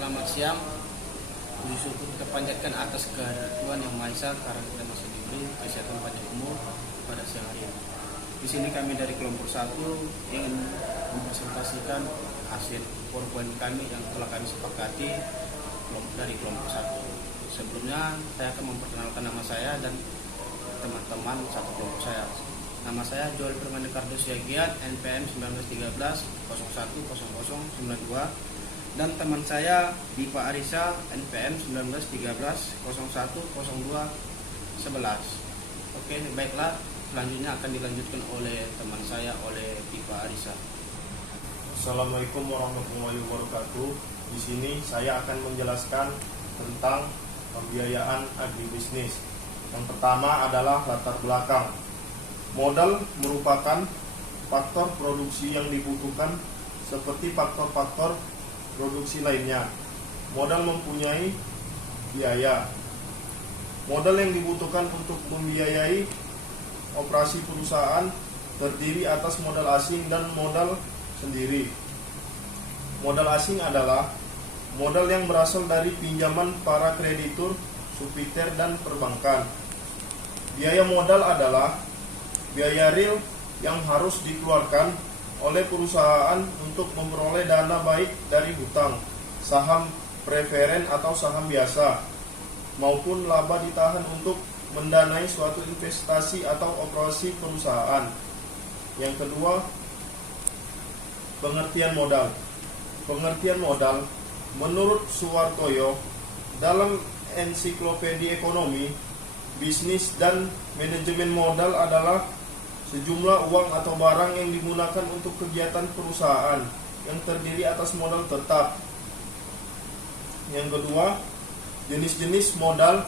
Selamat siang. Puji syukur kita panjatkan atas kehadirat Tuhan Yang Maha Esa karena kita masih diberi kesehatan panjang umur pada siang hari ini. Di sini kami dari kelompok 1 ingin mempresentasikan hasil PowerPoint kami yang telah kami sepakati dari kelompok 1. Sebelumnya saya akan memperkenalkan nama saya dan teman-teman satu kelompok saya. Nama saya Joel Permane Kardus Yagiat, NPM 1913 010092, dan teman saya Dipa Arisa, NPM 1913 010211. Oke, baiklah, selanjutnya akan dilanjutkan oleh teman saya, oleh Dipa Arisa. Assalamualaikum warahmatullahi wabarakatuh. Di sini saya akan menjelaskan tentang pembiayaan agribisnis. Yang pertama adalah latar belakang. Modal merupakan faktor produksi yang dibutuhkan seperti faktor-faktor produksi lainnya. Modal mempunyai biaya. Modal yang dibutuhkan untuk membiayai operasi perusahaan terdiri atas modal asing dan modal sendiri. Modal asing adalah modal yang berasal dari pinjaman para kreditur, subsidiar, dan perbankan. Biaya modal adalah biaya real yang harus dikeluarkan oleh perusahaan untuk memperoleh dana baik dari hutang, saham preferen atau saham biasa, maupun laba ditahan untuk mendanai suatu investasi atau operasi perusahaan. Yang kedua, pengertian modal. Pengertian modal menurut Suwartoyo dalam ensiklopedia ekonomi, bisnis dan manajemen modal adalah sejumlah uang atau barang yang digunakan untuk kegiatan perusahaan yang terdiri atas modal tetap. Yang kedua, jenis-jenis modal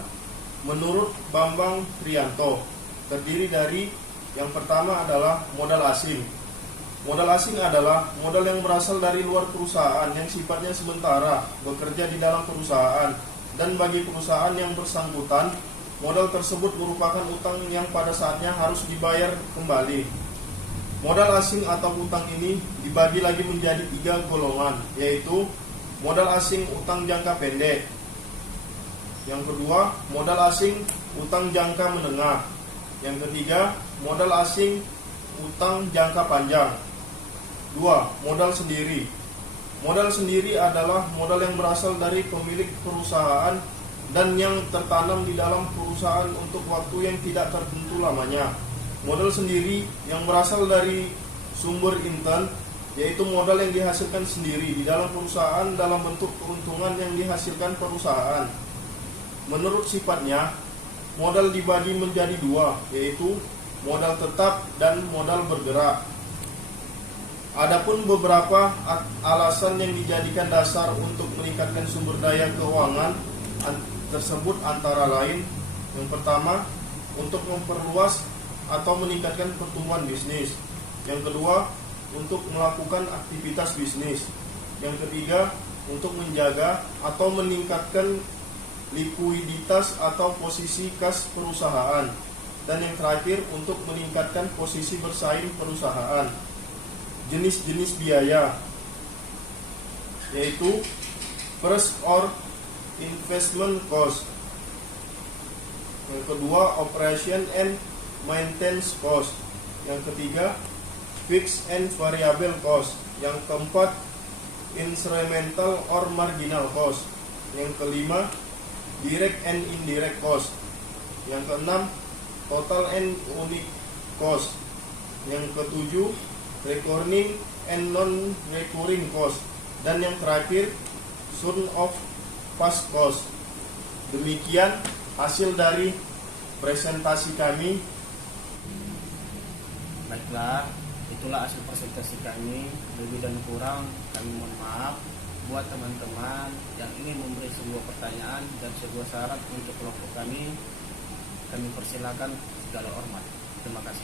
menurut Bambang Trianto terdiri dari yang pertama adalah modal asing. Modal asing adalah modal yang berasal dari luar perusahaan yang sifatnya sementara, bekerja di dalam perusahaan, dan bagi perusahaan yang bersangkutan, modal tersebut merupakan utang yang pada saatnya harus dibayar kembali. Modal asing atau utang ini dibagi lagi menjadi 3 golongan, yaitu modal asing utang jangka pendek. Yang kedua, modal asing utang jangka menengah. Yang ketiga, modal asing utang jangka panjang. 2. Modal sendiri. Modal sendiri adalah modal yang berasal dari pemilik perusahaan dan yang tertanam di dalam perusahaan untuk waktu yang tidak tertentu lamanya. Modal sendiri yang berasal dari sumber intern, yaitu modal yang dihasilkan sendiri di dalam perusahaan dalam bentuk keuntungan yang dihasilkan perusahaan. Menurut sifatnya, modal dibagi menjadi 2, yaitu modal tetap dan modal bergerak. Adapun beberapa alasan yang dijadikan dasar untuk meningkatkan sumber daya keuangan tersebut antara lain, yang pertama, untuk memperluas atau meningkatkan pertumbuhan bisnis. Yang kedua, untuk melakukan aktivitas bisnis. Yang ketiga, untuk menjaga atau meningkatkan likuiditas atau posisi kas perusahaan. Dan yang terakhir, untuk meningkatkan posisi bersaing perusahaan. Jenis-jenis biaya yaitu first or investment cost. Yang kedua, operation and maintenance cost. Yang ketiga, fixed and variable cost. Yang keempat, instrumental or marginal cost. Yang kelima, direct and indirect cost. Yang keenam, total and unique cost. Yang ketujuh, recurring and non-recurring cost. Dan yang terakhir, sum of past cost. Demikian hasil dari presentasi kami. Baiklah, itulah hasil presentasi kami. Lebih dan kurang kami mohon maaf. Buat teman-teman yang ingin memberi sebuah pertanyaan dan sebuah syarat untuk kelompok kami persilakan segala hormat. Terima kasih.